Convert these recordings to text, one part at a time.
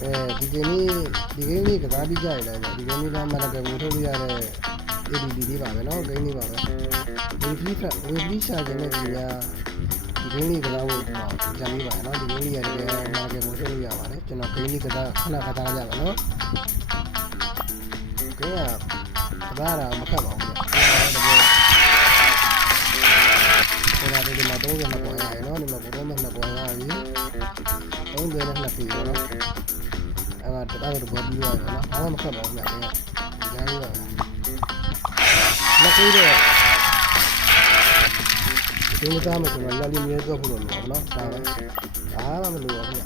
ဒီကနေ့ကစားပြီးကြရလိုက်ပေါ့ဒီကနေ့ကမှလည်းဝင်ထုတ်လို့ရတဲ့ ADD လေးပါပဲเนาะဂိမ်းလေးပါပဲဝေဖလီရှာခြင်းနဲ့ဒီကဒီဂိမ်းလေးကစားဖို့ကြံပြီးပါเนาะဒီဂိမ်းလေးရတယ်မှလည်းဝင်ထုတ်လို့ရပါတယ်ကျွန်တော်ဂိမ်းလေးကစားခဏကစားကြပါเนาะဂိမ်းကစားတာမခက်ပါဘူးဒီမှာ30နှစ်ပေါ်ရတယ်နော်ဒီမှာဘုံမဲ့နှစ်ပေါ်ရပြီ30နဲ့နှစ်ပြီပေါ့နော်အဲ့ဒါတပတ်တော့ဘောပြီးရတယ်နော်ဘာမှမခက်ပါဘူးဗျာဒီကြားရပါလက်သေးတော့ဒီလိုသားမယ်ဆိုတော့လက်လေးမြဲတော့ဖို့လို့နော်ဒါပဲဘာမှမလိုပါဘူးဗျာ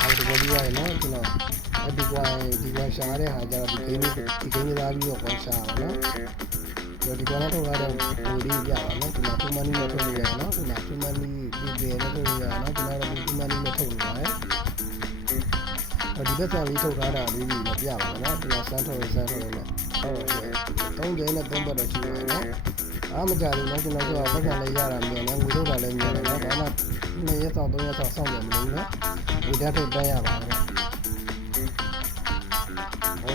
အဲ့ဒါဘောပြီးရတယ်နော်ကျွန်တော်ဒီကွာရှာရတဲ့ဟာကြတော့ဒီဂိမ်းသားပြီးတော့ကွာရှာပါနော်ဒီကွာနဲ့ထုတ်လာတော့ဘူရီပြပါနော်ဒီမှာ2 money နဲ့ထုတ်လို့ရတယ်နော်ဒီမှာ2 money ဒီနဲ့ထုတ်လို့ရတယ်နော်ဒီမှာတော့2 money နဲ့ထုတ်လို့ရတယ်ဒီဘက်ဆောင်လေးထုတ်ထားတာလေးကြီးမပြပါဘူးနော်ဒီမှာစမ်းထုတ်နဲ့ဟုတ်တယ်30နဲ့3ဘက်တော့ရှိတယ်နော်အားမကြဘူးနော်ကျွန်တော်တို့ကဘက်ကလည်းရတာမြန်တယ်ငွေထုတ်တာလည်းမြန်တယ်နော်ဒါမှ2ရက်ဆောင်3ရက်ဆောင်စောင့်ရမလို့နော်ဒီတက်ထုတ်တက်ရပါတယ်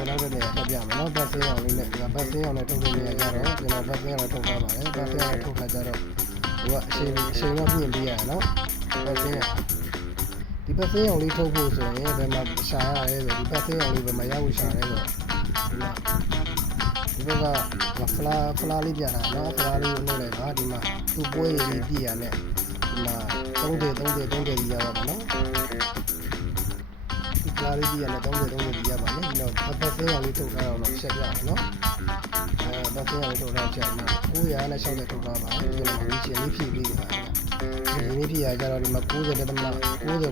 နောက်တော့တက်ပြမယ်နော်ဘတ်စင်းအောင်လေးနဲ့ဒီဘတ်စင်းအောင်နဲ့ထုတ်လို့ရကြတော့ကျွန်တော်ဘတ်စင်းအောင်နဲ့ထုတ်ထားပါတယ်ဘတ်စင်းအောင်ထုတ်ခါကြတော့ဒီကအချိန်ကပြင်ပေးရနော်ဘတ်စင်းအောင်ဒီဘတ်စင်းအောင်လေးထုတ်ဖို့ဆိုရင်ဘယ်မှာရှာရလဲဆိုဒီဘတ်စင်းအောင်လေးဘယ်မှာရဖို့ရှာလဲဆိုဒီဘက်ကဖလားလေးပြတာနော်ဖလားလေးကိုနှုတ်လိုက်ပါဒီမှာသူ့ပွဲလေးပြရနဲ့ဒီမှာ30ကြီးရပါပါနော်လာလေးကြီးရတယ်30ကြီးရပါမယ်ဒီတော့ဘတ်စင်းအောင်လေးထုတ်ထားအောင်တော့ချက်ပြရအောင်နော်ဘတ်စင်းအောင်လေးထုတ်ထားချက်နော်960ထုတ်ထားပါဒီလိုမျိုးရှင်လေးဖြည့်ပြီးပါဒီနေ့ဖြည့်ရကြတော့ဒီမှာ90.99.94ရ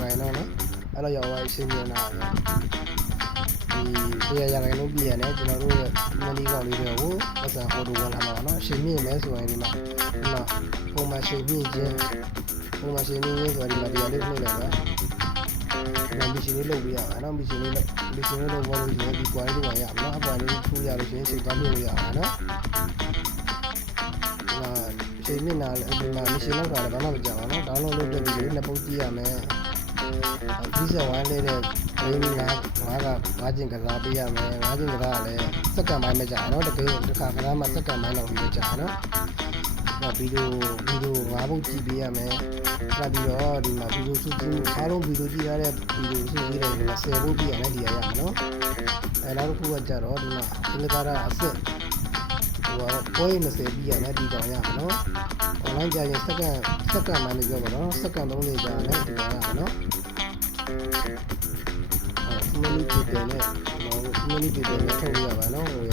ခိုင်တော့နော်အဲ့တော့ရောက်သွားရှင်းနေတာပဲဒီရခိုင်လုံးပြရတယ်ကျွန်တော်တို့ရဲ့မနီကောက်လေးတွေကိုပတ်စံဟိုတူဝင်လာမှာပါနော်ရှင်းမြင့်မယ်ဆိုရင်ဒီမှာပုံမှန်ရှင်းမြင့်ခြင်းဆိုရင်ဒီမှာဒီလေးနှိမ့်လိုက်ပါမီရှင်လေးလုပ်ပြရအောင်နော်မီရှင်လေးလုပ်ဘောလို့ရှင်ဒီ quality တွေရအောင်နော်အပွားလေးထူရလို့ရှင်ချိန်သွားလို့ရအောင်နော်ချိန်မြင့်လာဒီမှာမီရှင်လောက်တာလည်းဘာမှမကြောက်အောင်နော်ဒေါင်းလုံးလုပ်ပြပြီးလက်ပုတ်ကြည့်ရမယ်ဒီဆက်ဝိုင်းလေးတဲ့ဘင်းငါးကျင်ကစားပေးရမယ်ငါးကျင်ကစားကလည်းစက္ကန့်ပိုင်းမကြာနော်တကယ်တစ်ခါကစားမှစက္ကန့်ပိုင်းလောက်ပြီးကြာနော်ဗီဒီယို5 ပုတ်ကြည့်ပေးရမယ်ဆက်ပြီးတော့ဒီမှာဗီဒီယိုစုကြည့်အားလုံးဗီဒီယိုကြည့်ရတဲ့ဗီဒီယိုစုကြည့်တယ်ဒီမှာ10 ပုတ်ကြည့်ရမယ်ဒီရရမယ်နော်နောက်တစ်ခုကကြတော့ဒီမှာသင်္ကာရအစစ်ပွဲ20ပြီးရမယ်ဒီကောင်ရမယ်နော် online ကြာရင်စက္ကန့်မှန်းလို့ပြောပါတော့စက္ကန့်30ကြာတယ်ဒီကောင်ရမယ်နော်မနီပြည်တယ်နဲ့ထုတ်ရပါနော်ဟိုရ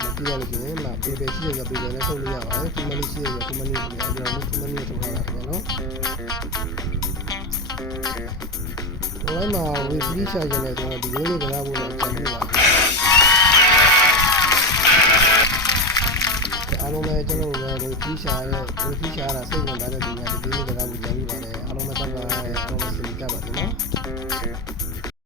မပြရလို့ရှင်မပေပေရှိရပေပေနဲ့ထုတ်လို့ရပါတယ်ဒီမနီရှိရဒီမနီကိုအကြောင်းဒီမနီကိုထုတ်ထားတာပေါ့နော်ဟိုမှာဝီဖလီရှာခြင်းနဲ့ဆိုတော့ဒီလိုလေးကစားဖို့တော့အကျဉ်းပြပါအားလုံးပဲကျွန်တော်တို့ဝီဖလီရှာတာစိတ်ဝင်စားတဲ့ဒီနေ့ဒီလေးကစားဖို့ကြံပြီးပါတယ်အားလုံးပဲတက်ပါအားလုံးပဲစင်ကြပါစေနော်